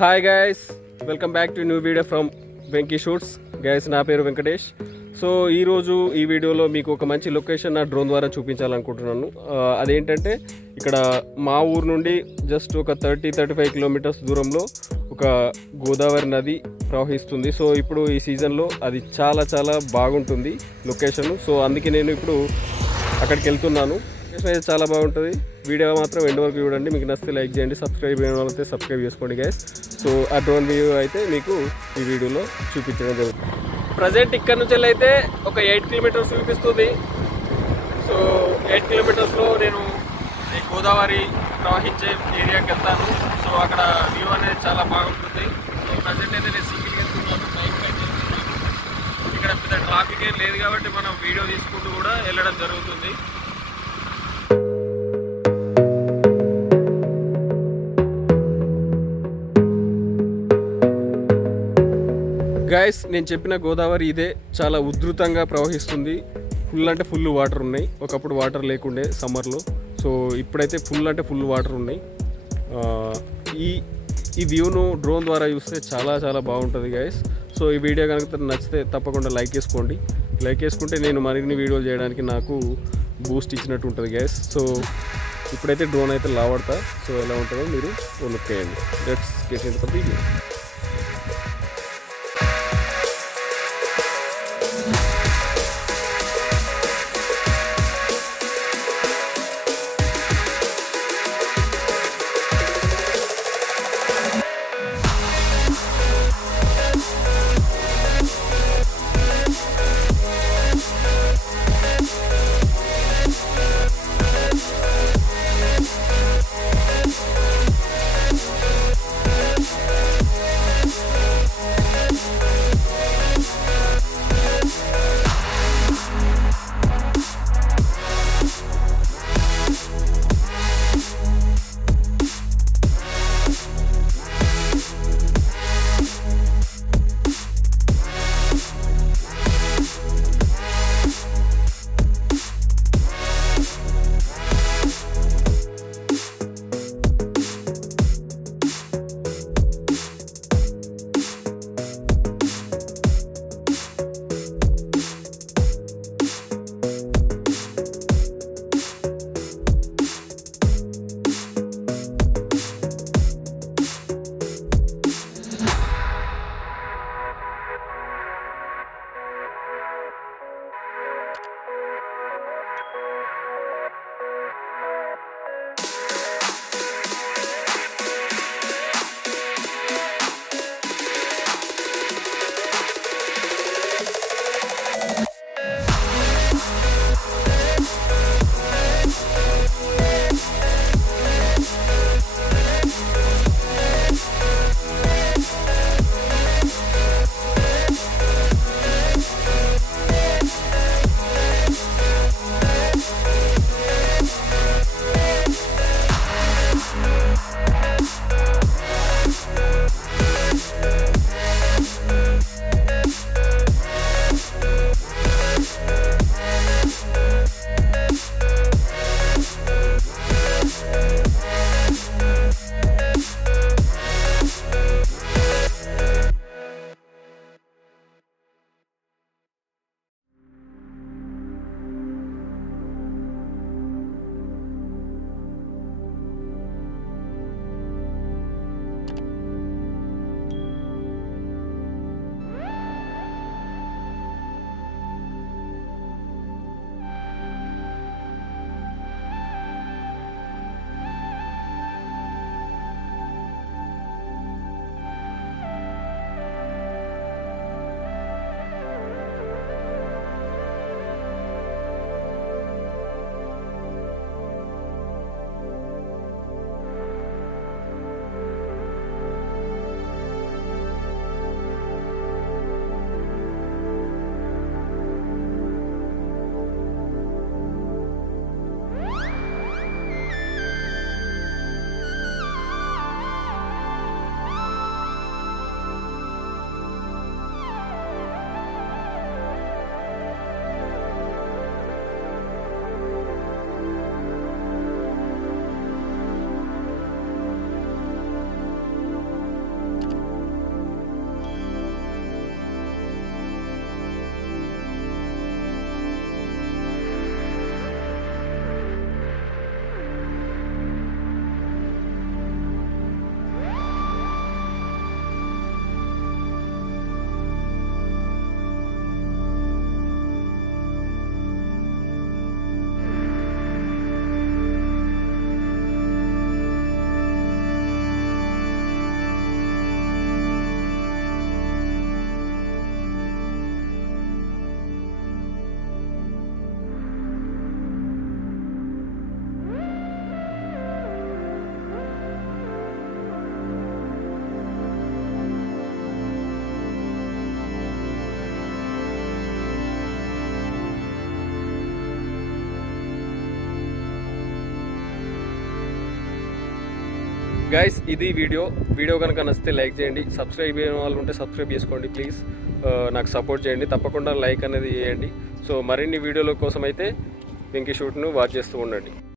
Hi guys, welcome back to new video from Venkyshoots. Guys, నా పేరు Venkatesh. So ఈరోజు ఈ వీడియోలో మీకు ఒక మంచి లొకేషన్ నా డ్రోన్ ద్వారా చూపించాలనుకుంటున్నాను. అదేంటంటే ఇక్కడ మా ఊరు నుండి జస్ట్ ఒక 30-35 కిలోమీటర్స్ దూరంలో ఒక గోదావరి నది ప్రవహిస్తుంది. సో ఇప్పుడు ఈ సీజన్లో అది చాలా చాలా బాగుంటుంది లొకేషన్. సో అందుకే నేను ఇప్పుడు అక్కడికి వెళ్తున్నాను. లొకేషన్ అయితే చాలా బాగుంటుంది. వీడియో మాత్రం ఎండ్ వరకు చూడండి. మీకు నచ్చితే లైక్ చేయండి, సబ్స్క్రైబ్ చేయడం వల్ల సబ్స్క్రైబ్ చేసుకోండి గైస్. సో ఆ డ్రోన్ వ్యూ అయితే మీకు ఈ వీడియోలో చూపించడం జరుగుతుంది. ప్రజెంట్ ఇక్కడ నుంచి అయితే ఒక 8 కిలోమీటర్స్ చూపిస్తుంది. సో 8 కిలోమీటర్స్లో నేను ఈ గోదావరి ప్రవహించే ఏరియాకి వెళ్తాను. సో అక్కడ వ్యూ అనేది చాలా బాగుంటుంది. సో ప్రజెంట్ అయితే నేను సింగిల్గా వెళ్తున్నాను, బైక్ పైకి వెళ్తున్నాను. ఇక్కడ పెద్ద ట్రాఫిక్ ఏం లేదు కాబట్టి మనం వీడియో తీసుకుంటూ కూడా వెళ్ళడం జరుగుతుంది. గైస్, నేను చెప్పిన గోదావరి ఇదే. చాలా ఉధృతంగా ప్రవహిస్తుంది. ఫుల్ అంటే ఫుల్ వాటర్ ఉన్నాయి. ఒకప్పుడు వాటర్ లేకుండే సమ్మర్లో. సో ఇప్పుడైతే ఫుల్ అంటే ఫుల్ వాటర్ ఉన్నాయి. ఈ వ్యూను డ్రోన్ ద్వారా చూస్తే చాలా చాలా బాగుంటుంది గైస్. సో ఈ వీడియో కనుక నచ్చితే తప్పకుండా లైక్ చేసుకోండి. లైక్ చేసుకుంటే నేను మరిన్ని వీడియోలు చేయడానికి నాకు బూస్ట్ ఇచ్చినట్టు ఉంటుంది గైస్. సో ఇప్పుడైతే డ్రోన్ అయితే లావడతా. సో ఎలా ఉంటుందో మీరు లుక్ చేయండి. Let's get into the video. Guys ఇది వీడియో కనుక నచ్చితే లైక్ చేయండి, సబ్స్క్రైబ్ చేయని వాళ్ళు ఉంటే సబ్స్క్రైబ్ చేసుకోండి ప్లీజ్. నాకు సపోర్ట్ చేయండి, తప్పకుండా లైక్ అనేది చేయండి. సో మరిన్ని వీడియోల కోసం అయితే వెంకీ షూట్ను వాచ్ చేస్తూ ఉండండి.